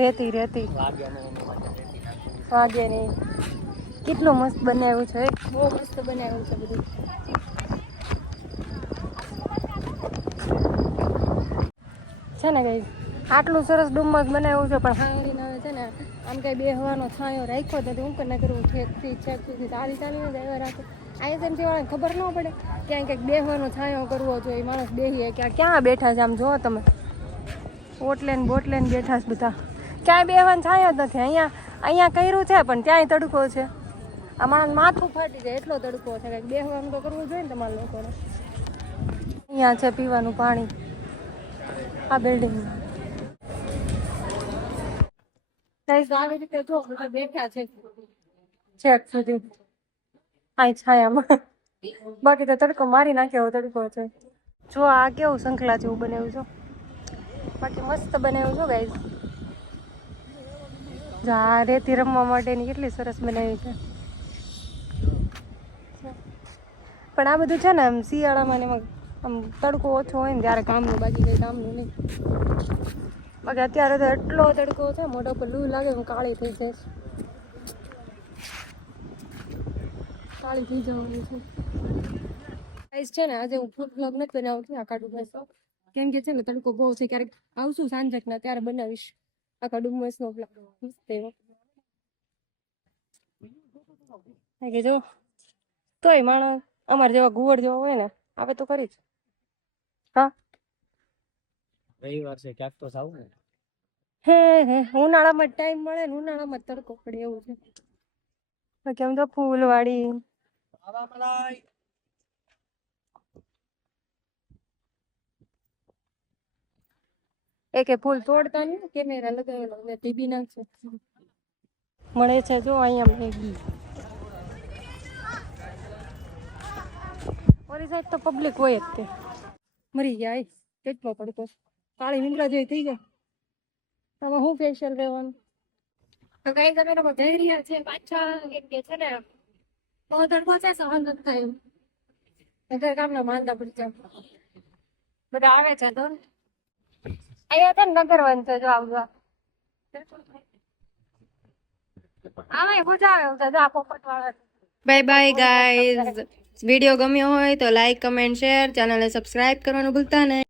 રેતી રેતી વાગે નહીં. કેટલું મસ્ત બનાવ્યું છે, બહુ મસ્ત બનાવ્યું છે બધું. છે ને કઈ આટલું સરસ ડુમ્મસ બનાવ્યું છે, પણ હાંગરીને આવે છે ને આમ કઈ બેહવાનો છાંયો રાખ્યો તો હું કરીને કરવું ઠેકથી ચાલીને જ આવ્યા રાખો. આઈએસએમસી વાળાને ખબર ન પડે ક્યાંય કંઈક બેહવાનો છાંયો કરવો જોઈએ, માણસ બેહીએ ક્યાં બેઠા છે. આમ જુઓ તમે, ઓટલેન બોટલેન બેઠા છે બધા, ક્યાંય બેહવાનો છાંયો જ નથી. અહીંયા કર્યું છે પણ ત્યાંય તડકો છે. આ માણસ માથું ફાટી જાય એટલો તડકો છે, કંઈક બેહવાનું તો કરવું જોઈએ ને તમારા લોકોને. અહીંયા છે પીવાનું પાણી આ બિલ્ડિંગમાં. આવી રીતે જો બધા બેઠા છે છેક સુધી આ છાયામાં, બાકી તો તડકો મારી નાખે એવો તડકો છે. જો આ કેવું શંખલા જેવું બનાવ્યું છે, બાકી મસ્ત બનાવ્યું છે ગાઈઝ. આ રેતી રમવા માટેની કેટલી સરસ બનાવી છે. પણ આ બધું છે ને આમ શિયાળામાં ને એમાં આમ તડકો ઓછો હોય ને ત્યારે કામનું, બાકી કંઈ કામનું નહીં. બાકી અત્યારે તો એટલો તડકો છે, મોઢા પર લૂ લાગે હું કાળી થઈ જઈશ. કાળી થઈ જવાની છે ગાઈસ. છે ને આજે હું ફૂડ વ્લોગ નથી બનાવતી આખા ડુમસનો, કેમ કે છે ને તડકો બહુ છે. ક્યારેક આવશું સાંજકના ત્યારે બનાવીશ આખા ડુમસનો વ્લોગ. મસ્ત એવો કે જો તોય માણસ અમારે જેવા ગુવડ જેવા હોય ને આવે તો કરી જ. હા રવિવાર છે ક્યાંક તો જાવ ને. હે ઉનાળામાં ટાઈમ મળે ને ઉનાળામાં તડકો પડે એવું છે. કેમ તો ફૂલવાડી એકે ફૂલ તોડતા નહીં, કેમેરા લગાવેલો ને ટીવી નાખશે મળે છે. જો અહીંયા મેગી, ઓરી સાઈડ તો પબ્લિક હોય જ તે. મરી ગયા કેટલો તડકો, કાળી મીંગડા જેવી થઈ જાય. હવે હું ફેશિયલ રહેવાનું તો કઈ તમે લોકો જઈ રહ્યા છે પાછા, કેમ કે છે ને બહુ તડકો છે, સહન નથી થાય. ઘર કામના માંદા પડી જાય બધા આવે છે તો અહીંયા તો નગર વન છે. જો આવવા આમાં મજા આવે છે. જો આ પોપટ વાળા. Bye bye guys. વિડીયો ગમ્યો હોય તો લાઈક કમેન્ટ શેર, ચેનલને સબસ્ક્રાઇબ કરવાનું ભૂલતા નહીં.